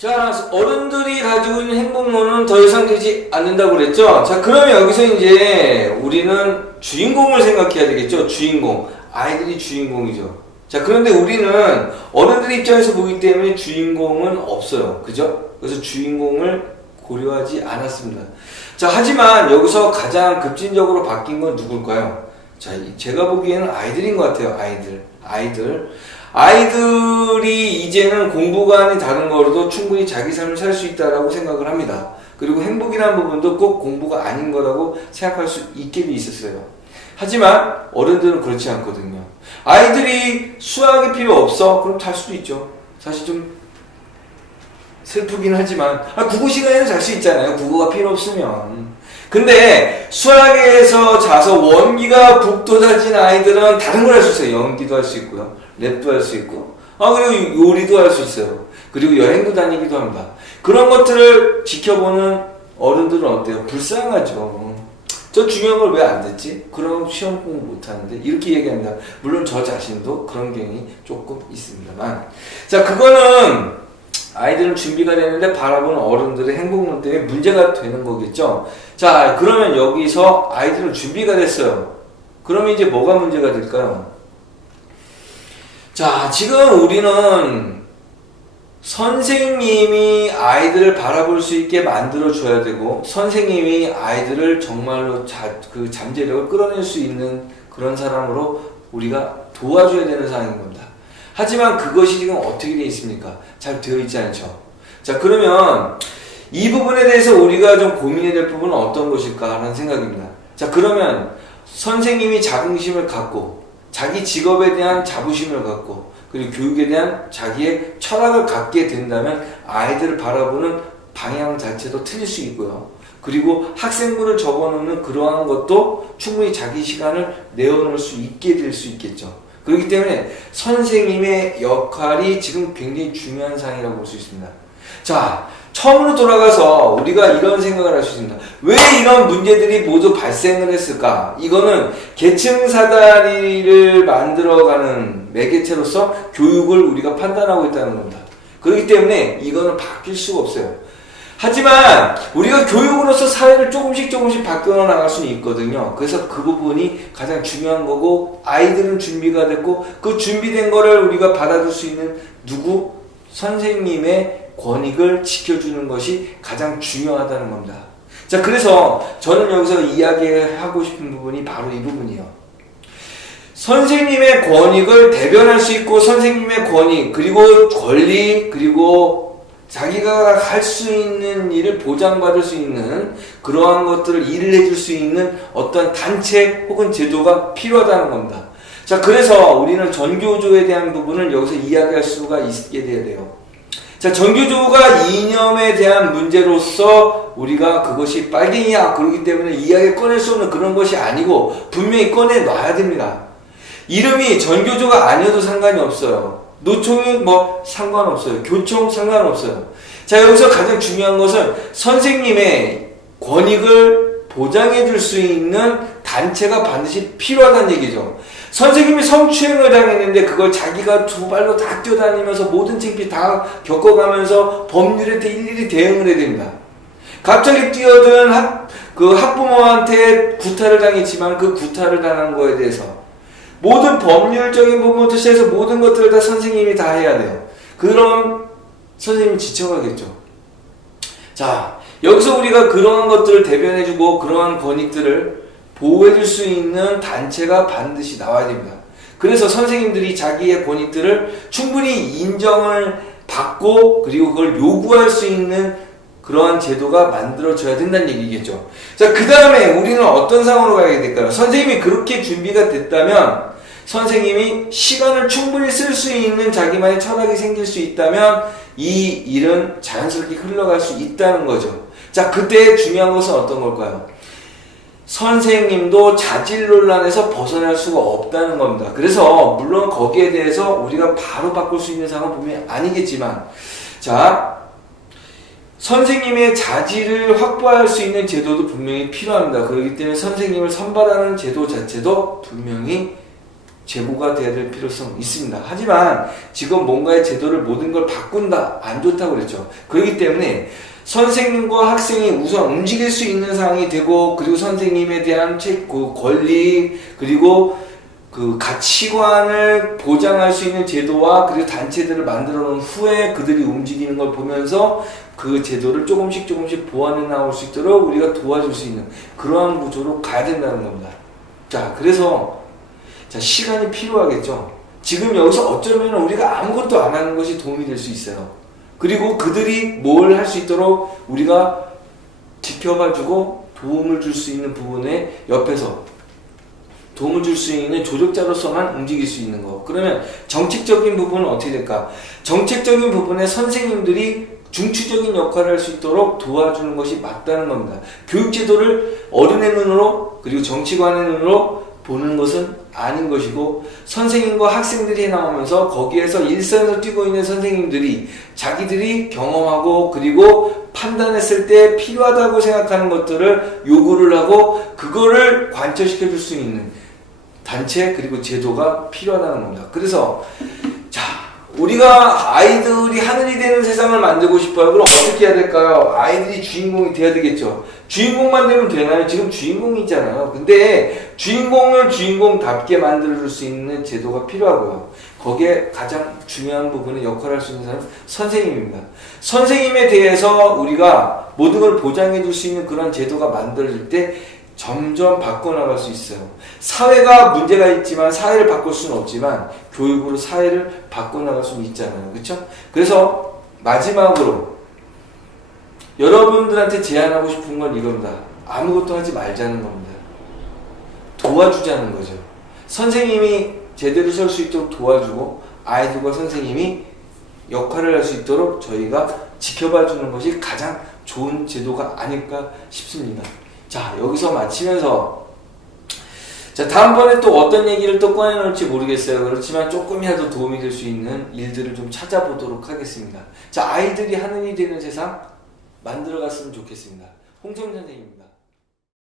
자, 어른들이 가지고 있는 행복론은 더 이상 되지 않는다고 그랬죠? 자, 그러면 여기서 이제 우리는 주인공을 생각해야 되겠죠? 주인공. 아이들이 주인공이죠. 자, 그런데 우리는 어른들 입장에서 보기 때문에 주인공은 없어요. 그죠? 그래서 주인공을 고려하지 않았습니다. 자, 하지만 여기서 가장 급진적으로 바뀐 건 누굴까요? 자, 제가 보기에는 아이들인 것 같아요. 아이들이 이제는 공부가 아닌 다른 거로도 충분히 자기 삶을 살 수 있다라고 생각을 합니다. 그리고 행복이라는 부분도 꼭 공부가 아닌 거라고 생각할 수 있게 돼 있었어요. 하지만 어른들은 그렇지 않거든요. 아이들이 수학이 필요 없어? 그럼 잘 수도 있죠. 사실 좀 슬프긴 하지만 국어 시간에는 잘 수 있잖아요. 국어가 필요 없으면. 근데 수학에서 자서 원기가 북돋아진 아이들은 다른 걸 할 수 있어요. 연기도 할 수 있고요. 랩도 할 수 있고 그리고 요리도 할 수 있어요. 그리고 여행도 다니기도 합니다. 그런 것들을 지켜보는 어른들은 어때요? 불쌍하죠. 저 중요한 걸 왜 안 됐지? 그럼 시험 공부 못하는데 이렇게 얘기합니다. 물론 저 자신도 그런 경향이 조금 있습니다만, 자, 그거는 아이들은 준비가 되는데 바라보는 어른들의 행복론 때문에 문제가 되는 거겠죠. 자, 그러면 여기서 아이들은 준비가 됐어요. 그러면 이제 뭐가 문제가 될까요? 자, 지금 우리는 선생님이 아이들을 바라볼 수 있게 만들어줘야 되고, 선생님이 아이들을 정말로 그 잠재력을 끌어낼 수 있는 그런 사람으로 우리가 도와줘야 되는 상황인 겁니다. 하지만 그것이 지금 어떻게 되어 있습니까? 잘 되어 있지 않죠. 자, 그러면 이 부분에 대해서 우리가 좀 고민해야 될 부분은 어떤 것일까 하는 생각입니다. 자, 그러면 선생님이 자긍심을 갖고 자기 직업에 대한 자부심을 갖고 그리고 교육에 대한 자기의 철학을 갖게 된다면 아이들을 바라보는 방향 자체도 틀릴 수 있고요. 그리고 학생부를 적어놓는 그러한 것도 충분히 자기 시간을 내어놓을 수 있게 될 수 있겠죠. 그렇기 때문에 선생님의 역할이 지금 굉장히 중요한 사항이라고 볼 수 있습니다. 자, 처음으로 돌아가서 우리가 이런 생각을 할 수 있습니다. 왜 이런 문제들이 모두 발생을 했을까? 이거는 계층사다리를 만들어가는 매개체로서 교육을 우리가 판단하고 있다는 겁니다. 그렇기 때문에 이거는 바뀔 수가 없어요. 하지만 우리가 교육으로서 사회를 조금씩 바뀌어 나갈 수는 있거든요. 그래서 그 부분이 가장 중요한 거고, 아이들은 준비가 됐고 그 준비된 거를 우리가 받아줄 수 있는 누구? 선생님의 권익을 지켜주는 것이 가장 중요하다는 겁니다. 자, 그래서 저는 여기서 이야기하고 싶은 부분이 바로 이 부분이에요. 선생님의 권익을 대변할 수 있고, 선생님의 권익, 그리고 권리, 그리고 자기가 할 수 있는 일을 보장받을 수 있는 그러한 것들을 일을 해줄 수 있는 어떤 단체 혹은 제도가 필요하다는 겁니다. 자, 그래서 우리는 전교조에 대한 부분을 여기서 이야기할 수가 있게 돼야 돼요. 자, 전교조가 이념에 대한 문제로서 우리가 그것이 빨갱이야 그러기 때문에 이야기 꺼낼 수 없는 그런 것이 아니고 분명히 꺼내놔야 됩니다. 이름이 전교조가 아니어도 상관이 없어요. 노총이 상관없어요. 교총 상관없어요. 자, 여기서 가장 중요한 것은 선생님의 권익을 보장해 줄 수 있는 단체가 반드시 필요하다는 얘기죠. 선생님이 성추행을 당했는데 그걸 자기가 두 발로 다 뛰어다니면서 모든 창피 다 겪어가면서 법률에 일일이 대응을 해야 됩니다. 갑자기 뛰어든 학부모한테 구타를 당했지만 그 구타를 당한 거에 대해서 모든 법률적인 부분부터 시작해서 모든 것들을 다 선생님이 다 해야 돼요. 그럼 선생님이 지쳐가겠죠. 자, 여기서 우리가 그러한 것들을 대변해주고 그러한 권익들을 보호해줄 수 있는 단체가 반드시 나와야 됩니다. 그래서 선생님들이 자기의 권익들을 충분히 인정을 받고 그리고 그걸 요구할 수 있는 그러한 제도가 만들어져야 된다는 얘기겠죠. 자, 그 다음에 우리는 어떤 상황으로 가야 될까요? 선생님이 그렇게 준비가 됐다면, 선생님이 시간을 충분히 쓸 수 있는 자기만의 철학이 생길 수 있다면 이 일은 자연스럽게 흘러갈 수 있다는 거죠. 자, 그때 중요한 것은 어떤 걸까요? 선생님도 자질 논란에서 벗어날 수가 없다는 겁니다. 그래서 물론 거기에 대해서 우리가 바로 바꿀 수 있는 상황은 분명히 아니겠지만, 자, 선생님의 자질을 확보할 수 있는 제도도 분명히 필요합니다. 그렇기 때문에 선생님을 선발하는 제도 자체도 분명히 제고가 돼야 될 필요성이 있습니다. 하지만 지금 뭔가의 제도를 모든 걸 바꾼다, 안 좋다고 그랬죠. 그렇기 때문에 선생님과 학생이 우선 움직일 수 있는 상황이 되고, 그리고 선생님에 대한 그 권리, 그리고 그 가치관을 보장할 수 있는 제도와 그리고 단체들을 만들어 놓은 후에 그들이 움직이는 걸 보면서 그 제도를 조금씩 보완해 나올 수 있도록 우리가 도와줄 수 있는 그러한 구조로 가야 된다는 겁니다. 자, 그래서 자, 시간이 필요하겠죠. 지금 여기서 어쩌면 우리가 아무것도 안 하는 것이 도움이 될 수 있어요. 그리고 그들이 뭘 할 수 있도록 우리가 지켜봐주고 도움을 줄 수 있는 부분에 옆에서 도움을 줄 수 있는 조력자로서만 움직일 수 있는 거. 그러면 정책적인 부분은 어떻게 될까? 정책적인 부분에 선생님들이 중추적인 역할을 할 수 있도록 도와주는 것이 맞다는 겁니다. 교육제도를 어른의 눈으로 그리고 정치관의 눈으로 보는 것은 아닌 것이고, 선생님과 학생들이 나오면서 거기에서 일선을 뛰고 있는 선생님들이 자기들이 경험하고 그리고 판단했을 때 필요하다고 생각하는 것들을 요구를 하고 그거를 관철시켜 줄 수 있는 단체 그리고 제도가 필요하다는 겁니다. 그래서 자, 우리가 아이들이 하늘이 되는 세상을 만들고 싶어요. 그럼 어떻게 해야 될까요? 아이들이 주인공이 돼야 되겠죠. 주인공만 되면 되나요? 지금 주인공이잖아요. 근데 주인공을 주인공답게 만들어줄 수 있는 제도가 필요하고요. 거기에 가장 중요한 부분에 역할을 할 수 있는 사람은 선생님입니다. 선생님에 대해서 우리가 모든 걸 보장해 줄 수 있는 그런 제도가 만들어질 때 점점 바꿔나갈 수 있어요. 사회가 문제가 있지만 사회를 바꿀 수는 없지만 교육으로 사회를 바꿔나갈 수는 있잖아요. 그렇죠? 그래서 마지막으로 여러분들한테 제안하고 싶은 건 이겁니다. 아무것도 하지 말자는 겁니다. 도와주자는 거죠. 선생님이 제대로 설 수 있도록 도와주고 아이들과 선생님이 역할을 할 수 있도록 저희가 지켜봐 주는 것이 가장 좋은 제도가 아닐까 싶습니다. 자, 여기서 마치면서 자, 다음번에 또 어떤 얘기를 또 꺼내놓을지 모르겠어요. 그렇지만 조금이라도 도움이 될 수 있는 일들을 좀 찾아보도록 하겠습니다. 자, 아이들이 하늘이 되는 세상 만들어갔으면 좋겠습니다. 홍성민 선생님입니다.